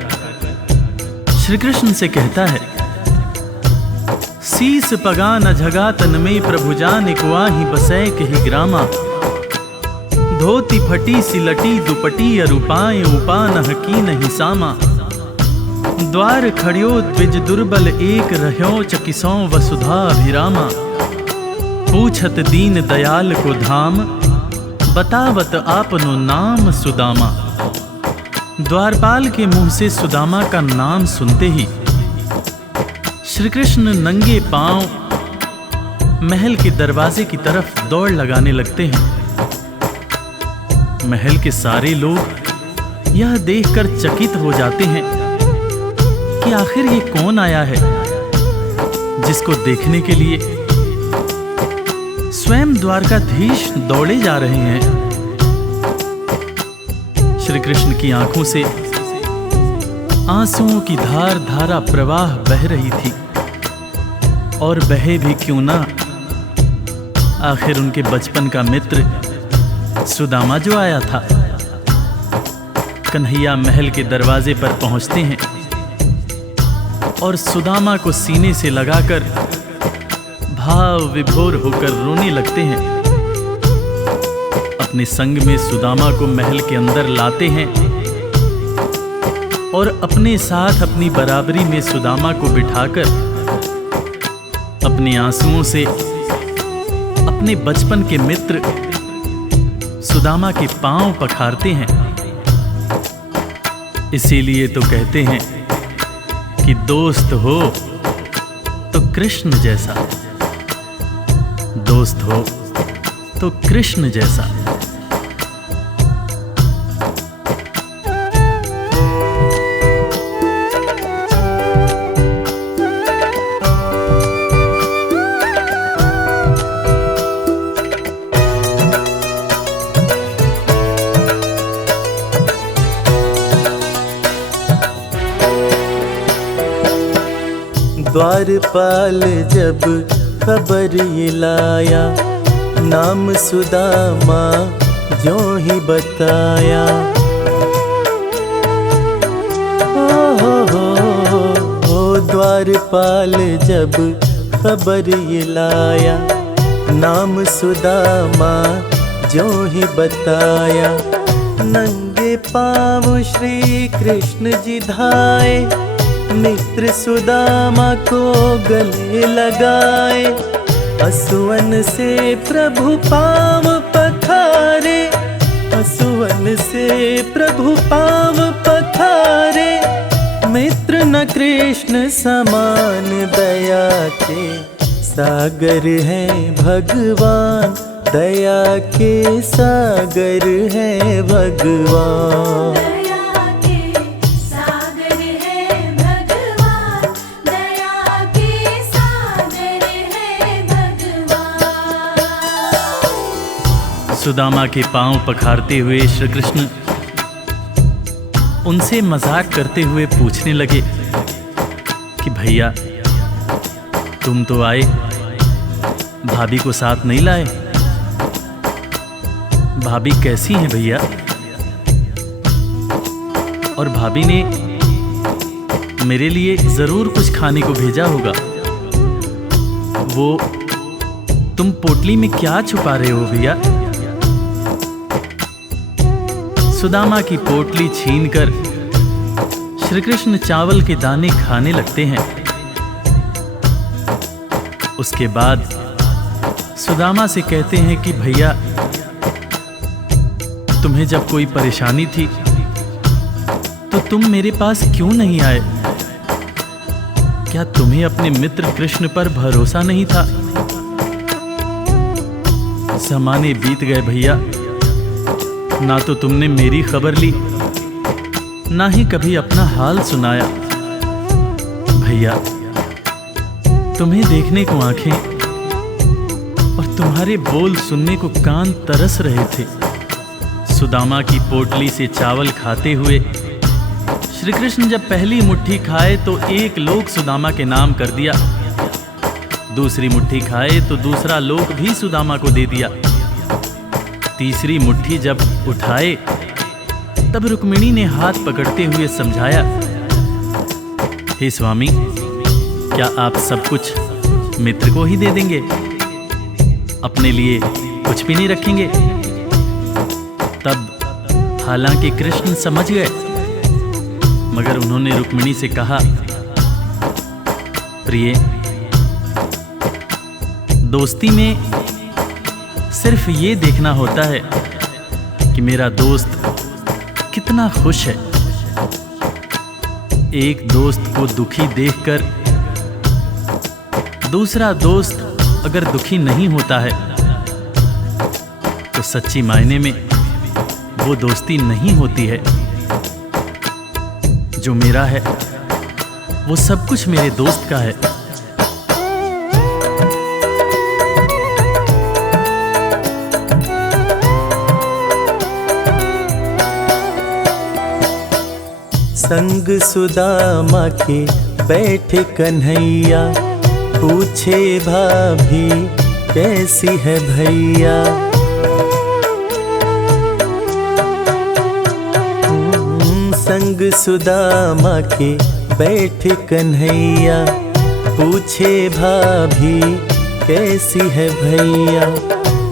श्री कृष्ण से कहता है, शीस पगा न झगा तन में प्रभु जान कुआही बसै के ही ग्रामा। धोती फटी सिलटी दुपटी अरूपाएं उपान कीन हिसामा। द्वार खड़ियो द्विज दुर्बल एक रह्यो चकिसों वसुधा अभिरामा। पूछत दीन दयाल को धाम बतावत आपनो नाम सुदामा। द्वारपाल के मुंह से सुदामा का नाम सुनते ही श्री कृष्ण नंगे पांव महल के दरवाजे की तरफ दौड़ लगाने लगते हैं। महल के सारे लोग यह देखकर चकित हो जाते हैं कि आखिर ये कौन आया है जिसको देखने के लिए स्वयं द्वारकाधीश दौड़े जा रहे हैं। श्री कृष्ण की आंखों से आंसुओं की धार धारा प्रवाह बह रही थी, और बहे भी क्यों ना, आखिर उनके बचपन का मित्र सुदामा जो आया था। कन्हैया महल के दरवाजे पर पहुंचते हैं और सुदामा को सीने से लगाकर भाव विभोर होकर रोने लगते हैं। अपने संग में सुदामा को महल के अंदर लाते हैं और अपने साथ अपनी बराबरी में सुदामा को बिठाकर अपने आंसुओं से अपने बचपन के मित्र सुदामा के पांव पखारते हैं। इसीलिए तो कहते हैं कि दोस्त हो तो कृष्ण जैसा, दोस्त हो तो कृष्ण जैसा। द्वारपाल जब खबर ये लाया, नाम सुदामा जो ही बताया। ओ द्वारपाल जब खबर ये लाया, नाम सुदामा जो ही बताया। नंगे पाँव श्री कृष्ण जी धाए, मित्र सुदामा को गले लगाए। असुवन से प्रभु पाँव पखारे, असुवन से प्रभु पाँव पखारे। मित्र न कृष्ण समान दया के सागर है भगवान, दया के सागर है भगवान। सुदामा के पांव पखारते हुए श्री कृष्ण उनसे मजाक करते हुए पूछने लगे कि भैया तुम तो आए, भाभी को साथ नहीं लाए। भाभी कैसी हैं भैया? और भाभी ने मेरे लिए जरूर कुछ खाने को भेजा होगा। वो तुम पोटली में क्या छुपा रहे हो भैया? सुदामा की पोटली छीनकर श्री कृष्ण चावल के दाने खाने लगते हैं। उसके बाद सुदामा से कहते हैं कि भैया तुम्हें जब कोई परेशानी थी तो तुम मेरे पास क्यों नहीं आए? क्या तुम्हें अपने मित्र कृष्ण पर भरोसा नहीं था? ज़माने बीत गए भैया, ना तो तुमने मेरी खबर ली, ना ही कभी अपना हाल सुनाया। भैया तुम्हें देखने को आंखें और तुम्हारे बोल सुनने को कान तरस रहे थे। सुदामा की पोटली से चावल खाते हुए श्री कृष्ण जब पहली मुट्ठी खाए तो एक लोक सुदामा के नाम कर दिया, दूसरी मुट्ठी खाए तो दूसरा लोक भी सुदामा को दे दिया। तीसरी मुट्ठी जब उठाए तब रुक्मिणी ने हाथ पकड़ते हुए समझाया, हे स्वामी क्या आप सब कुछ मित्र को ही दे देंगे, अपने लिए कुछ भी नहीं रखेंगे? तब हालांकि कृष्ण समझ गए, मगर उन्होंने रुक्मिणी से कहा, प्रिय, दोस्ती में सिर्फ ये देखना होता है कि मेरा दोस्त कितना खुश है। एक दोस्त को दुखी देखकर दूसरा दोस्त अगर दुखी नहीं होता है तो सच्ची मायने में वो दोस्ती नहीं होती है। जो मेरा है वो सब कुछ मेरे दोस्त का है। संग सुदामा के बैठे कन्हैया, पूछे भाभी कैसी है भैया। संग सुदामा के बैठे कन्हैया, पूछे भाभी कैसी है भैया।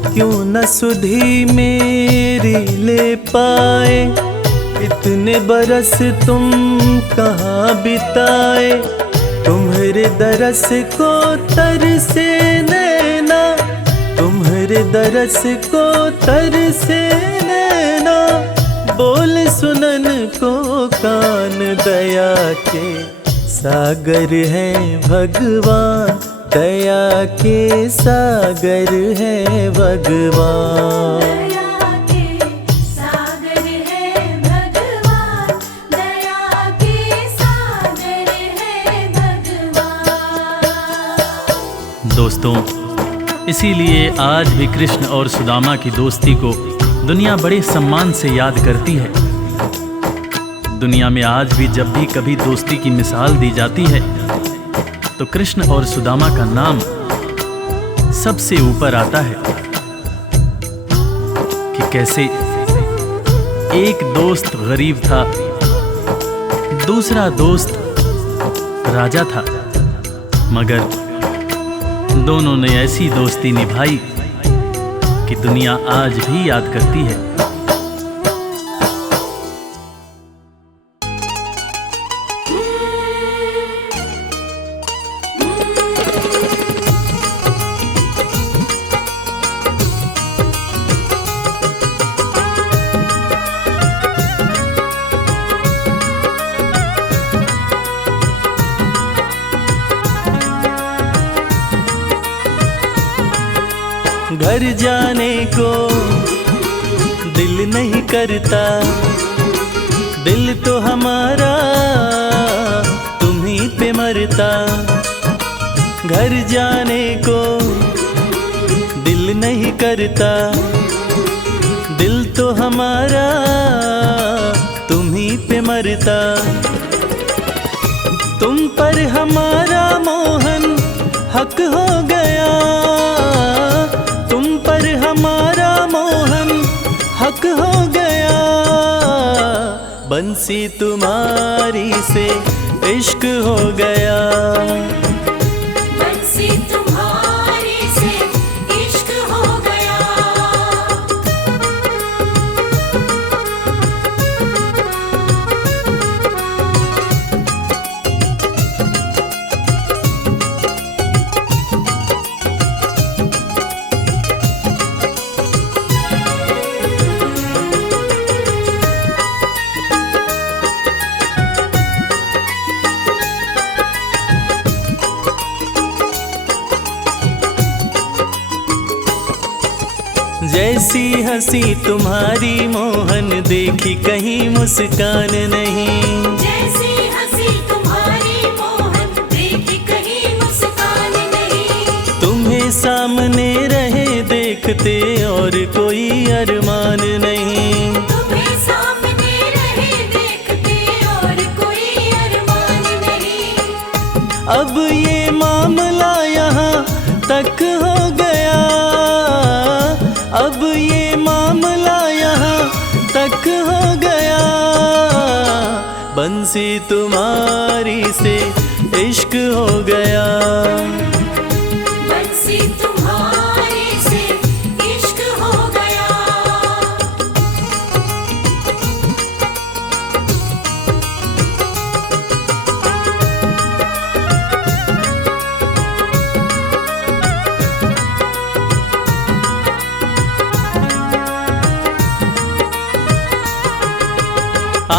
क्यों न सुधी मेरी ले पाए, इतने बरस तुम कहाँ बिताए। तुम्हारे दरस को तरसे नैना, तुम्हारे दरस को तरसे नैना। बोल सुनन को कान, दया के सागर है भगवान, दया के सागर है भगवान। दोस्तों, इसीलिए आज भी कृष्ण और सुदामा की दोस्ती को दुनिया बड़े सम्मान से याद करती है। दुनिया में आज भी जब भी कभी दोस्ती की मिसाल दी जाती है तो कृष्ण और सुदामा का नाम सबसे ऊपर आता है कि कैसे एक दोस्त गरीब था, दूसरा दोस्त राजा था, मगर दोनों ने ऐसी दोस्ती निभाई कि दुनिया आज भी याद करती है। घर जाने को दिल नहीं करता, दिल तो हमारा तुम्हीं पे मरता। घर जाने को दिल नहीं करता, दिल तो हमारा तुम्हीं पे मरता। तुम पर हमारा मोहन हक हो गया, तुम पर हमारा मोहन हक हो गया। बंसी तुम्हारी से इश्क हो गया, बंसी तुम्हारी से इश्क हो गया। जैसी हंसी तुम्हारी मोहन, देखी कहीं मुस्कान नहीं। जैसी हंसी तुम्हारी मोहन, देखी कहीं मुस्कान नहीं। तुम्हें सामने रहे देखते और कोई अरमान नहीं। तुम्हें सामने रहे देखते और कोई अरमान नहीं। अब ये मामला यहाँ तक हो गया, अब ये मामला यहाँ तक हो गया। बंसी तुम्हारी से इश्क हो गया, बंसी तुम्हारी से इश्क हो गया।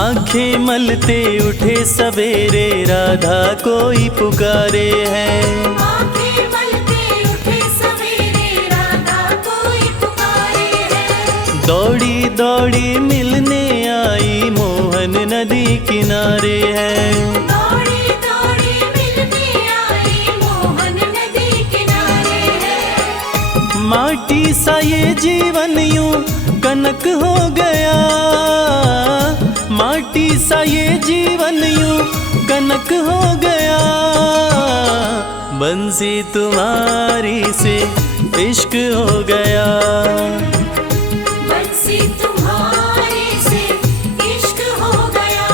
आंखें मलते उठे सवेरे, राधा कोई पुकारे है। आंखें मलते उठे सवेरे, राधा कोई पुकारे है। दौड़ी दौड़ी मिलने आई, मोहन नदी किनारे है। दौड़ी दौड़ी मिलने आई, मोहन नदी किनारे है। माटी सा ये जीवन यूं कनक हो गया, माटी सा ये जीवन यूं कनक हो गया। बंसी तुम्हारी से इश्क हो गया, बंसी तुम्हारे से इश्क हो गया।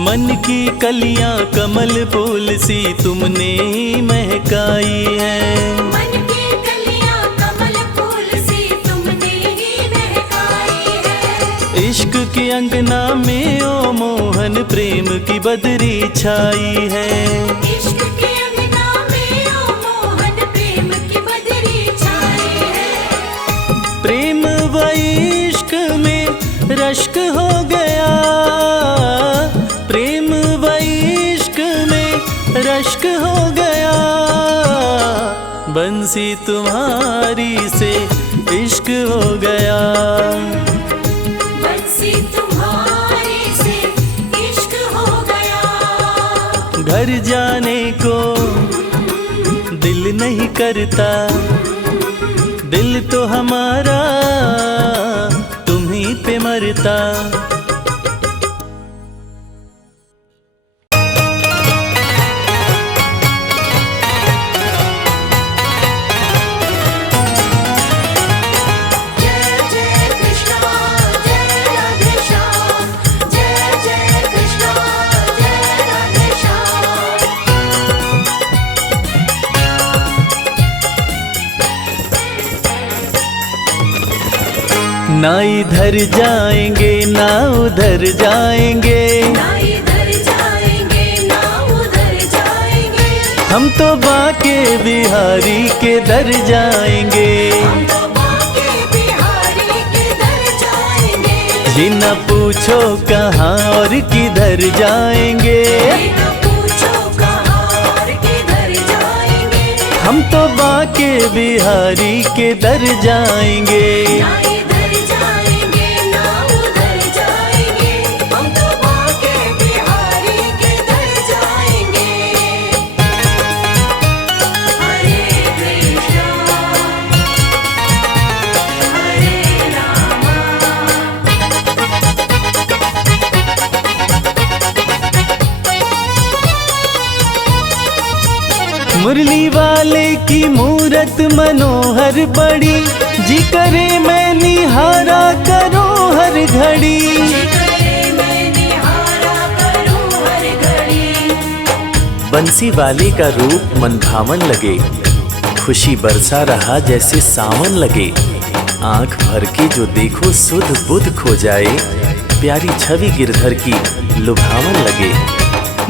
मन की कलियां कमल फूल सी तुमने ही महकाई है। मन की कलियां कमल फूल सी तुमने ही महकाई है। इश्क के अंगना में ओ मोहन प्रेम की बदरी छाई है। इश्क के अंगना में ओ मोहन प्रेम की बदरी छाई है। प्रेम व इश्क में रश्क हो गया, प्रेम व इश्क में रश्क हो गया। बंसी तुम्हारी से इश्क हो गया, बंसी तुम्हारे से इश्क हो गया। घर जाने को दिल नहीं करता, दिल तो हमारा तुम्हीं पे मरता। जय जय कृष्णा जय राधे श्याम, जय जय कृष्णा जय राधे श्याम। ना इधर जाएंगे ना उधर जाएंगे, ना इधर जाएंगे ना उधर जाएंगे। हम तो बाके बिहारी के दर जाएंगे। हम तो बाके बिहारी के दर जाएंगे। जी न पूछो कहाँ और किधर जाएंगे, बिना पूछो कहाँ और किधर जाएंगे। हम तो बाके बिहारी के दर जाएंगे। ना इधर जाएंगे ना उधर जाएंगे, हम तो बाके बिहारी के दर जाएंगे। हरे कृष्णा हरे रामा। मुरली वाले की मूरत मनोहर बड़ी, जी करे मैं निहारा करूं हर घड़ी। करे मैं निहारा करूं हर घड़ी। बंसी वाले का रूप मन भावन लगे, खुशी बरसा रहा जैसे सावन लगे। आंख भर के जो देखो सुध बुध खो जाए, प्यारी छवि गिरधर की लुभावन लगे।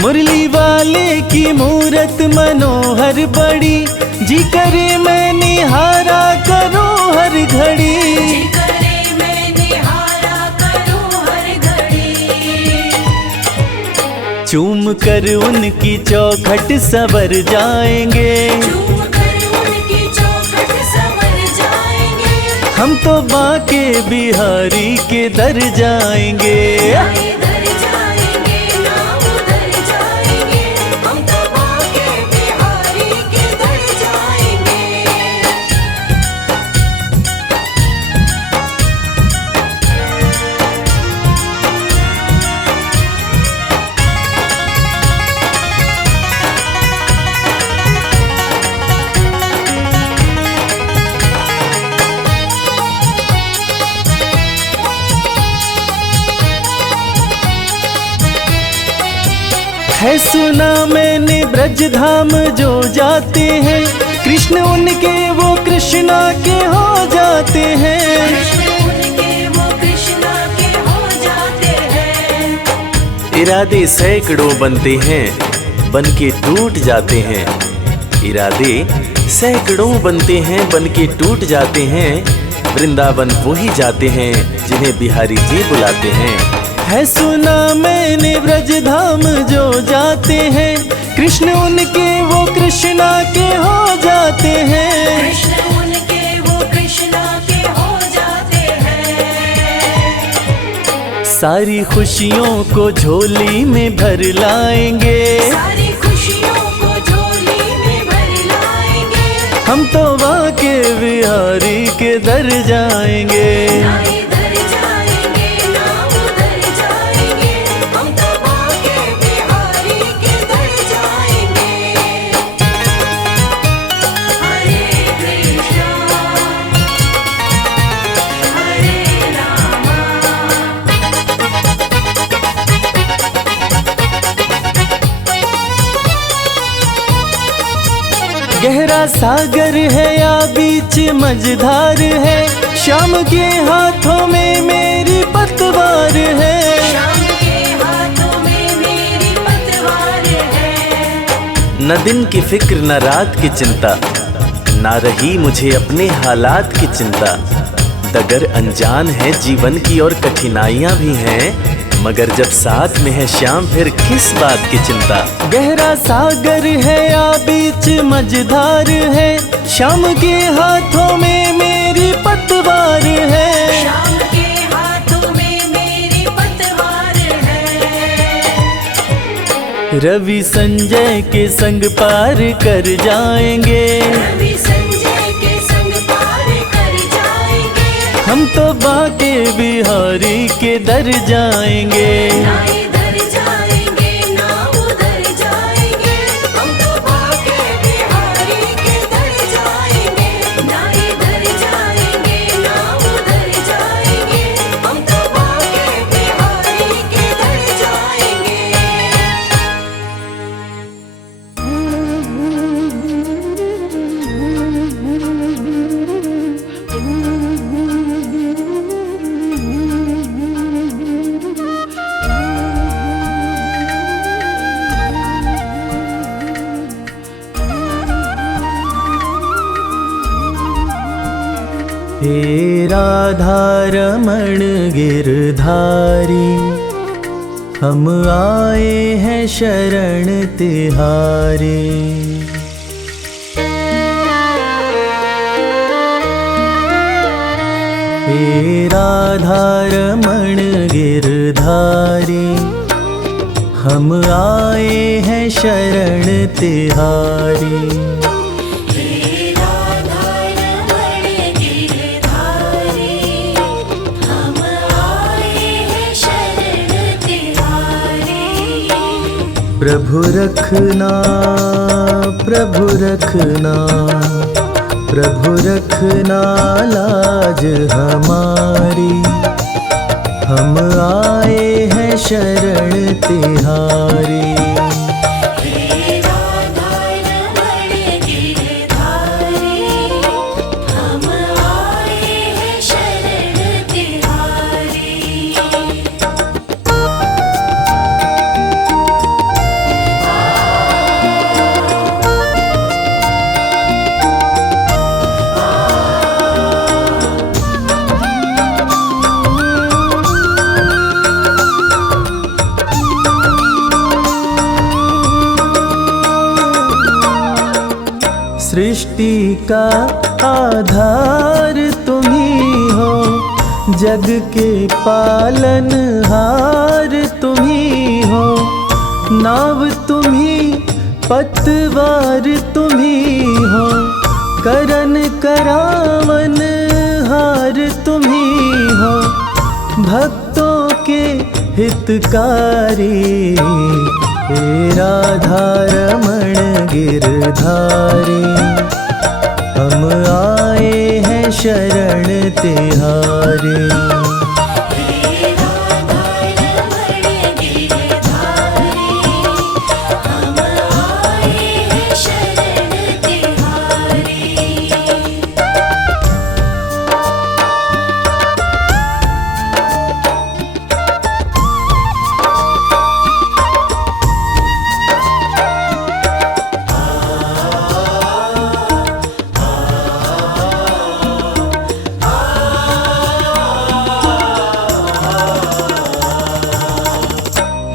मुरली वाले की मूरत मनोहर बड़ी, जी करे मैं निहारा करूं हर घड़ी। करे मैं निहारा करूं हर घड़ी। चूम कर उनकी चौखट सवर जाएंगे, चूम कर उनकी चौखट संवर जाएंगे। हम तो बाके बिहारी के दर जाएंगे। ना इधर जाएंगे ना उधर जाएंगे, हम तो बाके बिहारी के दर जाएंगे। है सुना मैंने ब्रज धाम जो जाते हैं, कृष्ण उनके वो कृष्णा के हो जाते हैं। कृष्ण उनके वो कृष्णा के हो जाते हैं। इरादे सैकड़ों बनते हैं, बन के टूट जाते हैं। इरादे सैकड़ों बनते हैं, बन के टूट जाते हैं। वृंदावन वो ही जाते हैं जिन्हें बिहारी जी बुलाते हैं। है सुना मैंने ब्रज धाम जो जाते हैं, कृष्ण उनके वो कृष्णा के हो जाते हैं। कृष्ण उनके वो कृष्णा के हो जाते हैं। सारी खुशियों को झोली में भर लाएंगे, सारी खुशियों को झोली में भर लाएंगे। हम तो बाके बिहारी के दर जाएंगे। ना इधर जाएंगे ना उधर जाएंगे, हम तो बाके बिहारी के दर जाएंगे। हरे कृष्णा हरे रामा। गहरा सागर है या बीच मझधार है, शाम के हाथों में मेरी पतवार है। शाम के हाथों में मेरी पतवार है। न दिन की फिक्र न रात की चिंता, ना रही मुझे अपने हालात की चिंता। डगर अनजान है जीवन की और कठिनाइयां भी हैं, मगर जब साथ में है श्याम फिर किस बात की चिंता। गहरा सागर है या बीच मझधार है, शाम के हाथों में मेरी पतवार है। शाम के हाथों में मेरी पतवार है। रवि संजय के संग पार कर जाएंगे, रवि संजय के संग पार कर जाएंगे। हम तो बाके बिहारी के दर जाएंगे। ना इधर जाएंगे ना उधर जाएंगे, हम तो बाके बिहारी के दर जाएंगे। ना इधर जाएंगे ना उधर जाएंगे, हम तो बाके बिहारी के दर जाएंगे। हे राधा रमण गिरधारी, हम आए हैं शरण तिहारी। हे राधा रमण गिरधारी, हम आए हैं शरण तिहारी। हे राधा रमण गिरधारी, हम आए हैं शरण तिहारी। प्रभु रखना प्रभु रखना, प्रभु रखना लाज हमारी। हम आए हैं शरण तिहारी। हे राधा रमण गिरधारी, हम आए हैं शरण तिहारी। सृष्टि का आधार तुम ही हो, जग के पालनहार तुम ही हो। नाव तुम ही पतवार तुम ही हो, करन करावन हार तुम ही हो। भक्तों के हितकारी, हे राधा रमण गिरधारी। हम आए हैं शरण तिहारी। हे राधा रमण गिरधारी,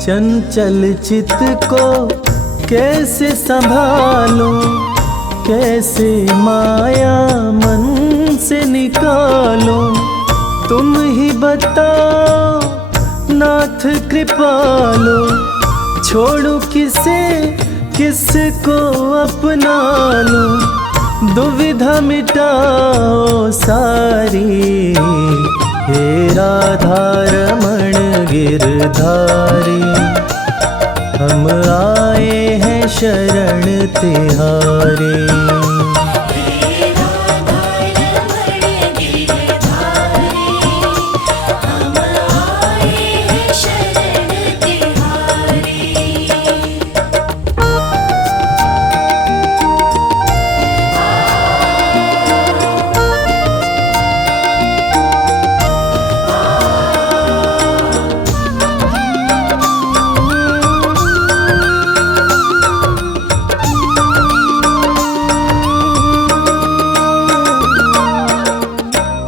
चंचल चित को कैसे संभालूं, कैसे माया मन से निकालूं। तुम ही बताओ नाथ कृपालो, छोड़ू किसे किसको अपना लूं। दुविधा मिटाओ सारी, हे राधा रमण गिरधारी। हम आए हैं शरण तिहारी।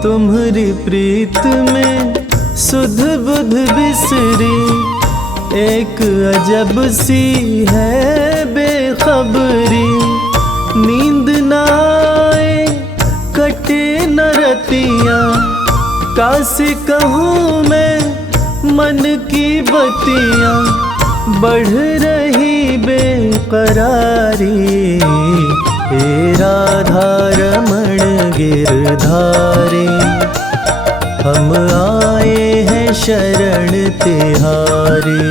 तुम्हारी प्रीत में सुध बुध बिसरी, एक अजब सी है बेखबरी। नींद न आए कटे न रतियाँ, कासे कहूँ मैं मन की बतियाँ। बढ़ रही बेकरारी, हे राधा रमण गिरधारी। हम आए हैं शरण तिहारी।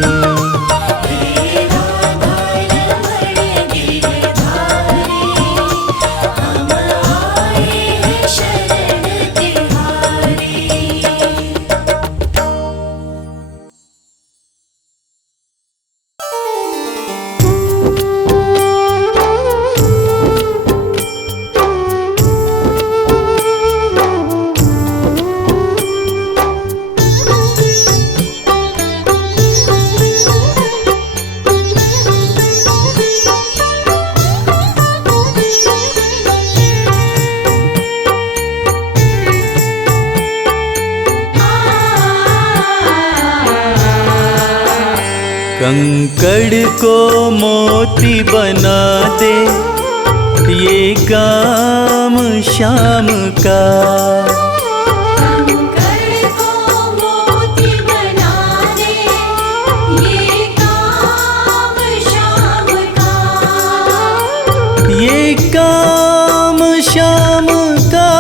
कंकड़ को मोती बना दे, ये काम शाम का। कंकड़ को मोती बना दे, ये काम शाम का। ये काम शाम का,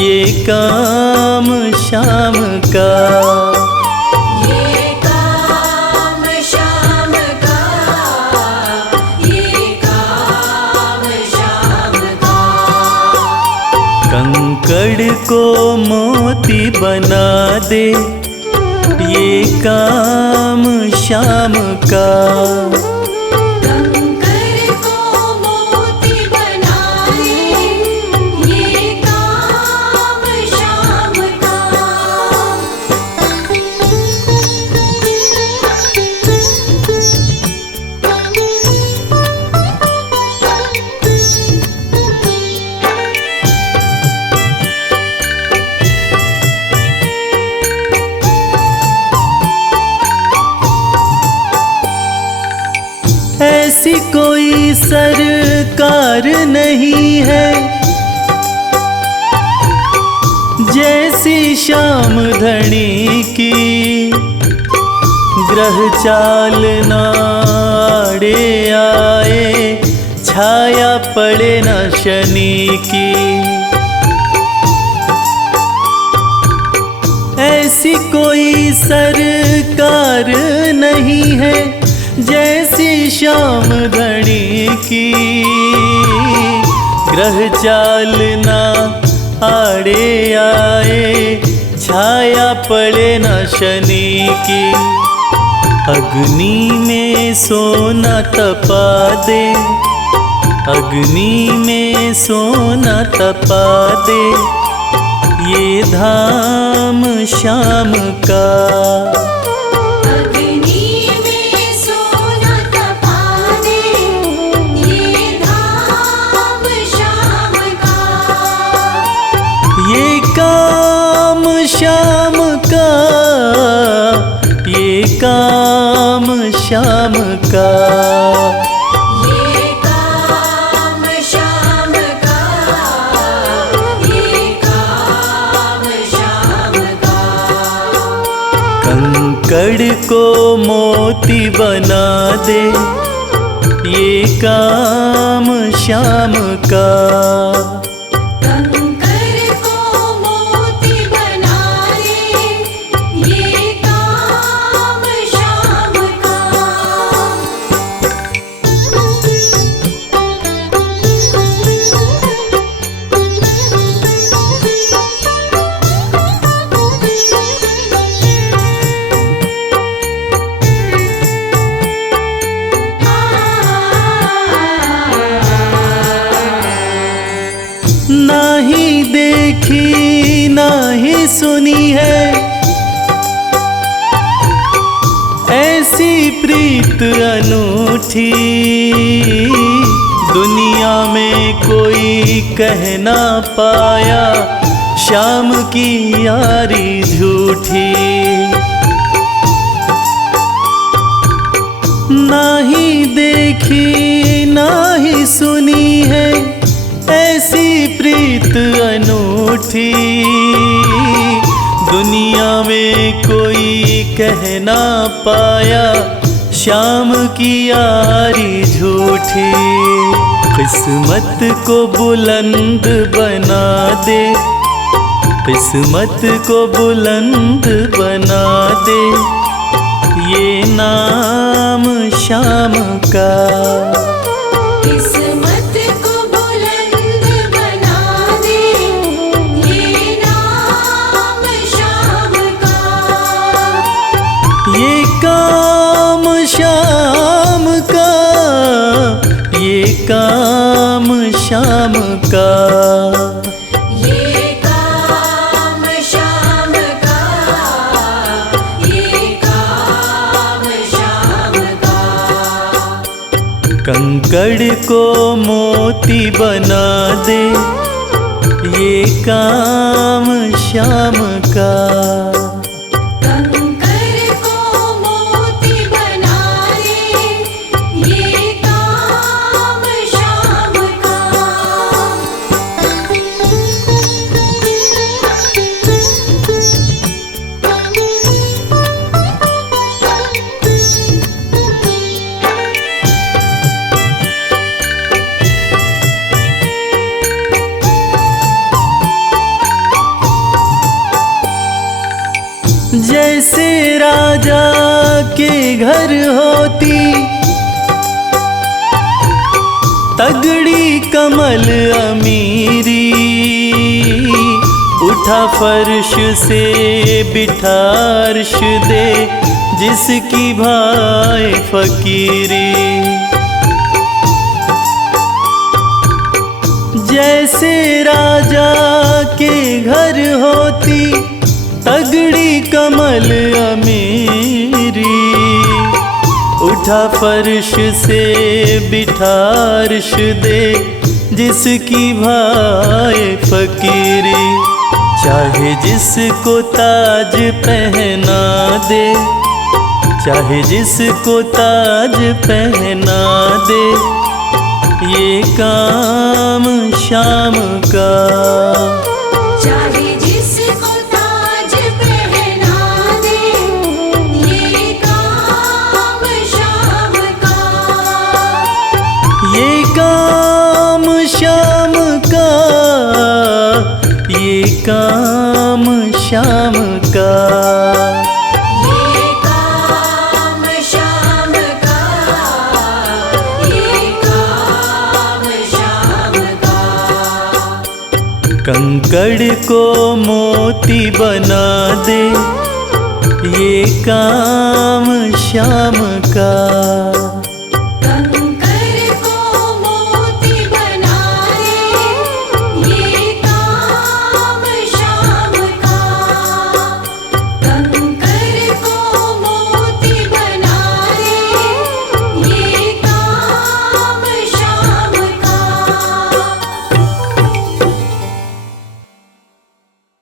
ये काम शाम का। कंकड़ को मोती बना दे, ये काम शाम का। कंकड़ को मोती बना दे, ये काम शाम का। ऐसी कोई सरकार नहीं है, जैसी श्याम धनी की। ग्रह चाल नाड़े आए, छाया पड़े न शनि की। ऐसी कोई सरकार नहीं है, जैसी श्याम धनी की। ग्रह चाल ना आड़े आए, छाया पड़े न शनि की। अग्नि में सोना तपा दे, अग्नि में सोना तपा दे, ये धाम श्याम का। श्याम का, ये काम कंकड़ को मोती बना दे, ये काम श्याम का। कंकर को मोती बना दे, ये काम श्याम का। नाही देखी नाही सुनी है ऐसी प्रीत अनूठी, दुनिया में कोई कह ना पाया श्याम की यारी झूठी। नाही देखी नाही सुनी है ऐसी प्रीत अनूठी, दुनिया में कोई कह ना पाया श्याम की यारी झूठी। किस्मत को बुलंद बना दे, किस्मत को बुलंद बना दे, ये नाम श्याम का। किस्मत को बुलंद बना दे, ये नाम श्याम का। ये काम श्याम का, ये काम श्याम का। ये काम श्याम का, ये काम श्याम का। कंकड़ को मोती बना दे, ये काम श्याम का। कंकर को मोती बना दे, ये काम श्याम का। जैसे राजा के घर होती तगड़ी कमल अमीरी, उठा फर्श से बिठा अर्श दे, जिसकी भाई फकीरी। जैसे राजा के घर होती तगड़ी कमल अमीरी, उठा फर्श से बिठा अर्श दे, जिसकी भाई फकीरी। चाहे जिसको ताज पहना दे, चाहे जिसको ताज पहना दे, ये काम श्याम का। चाहे जिसको ताज पहना दे, ये काम श्याम का। ये काम श्याम का, ये काम श्याम का। ये काम श्याम का, ये काम श्याम का। कंकड़ को मोती बना दे, ये काम श्याम का।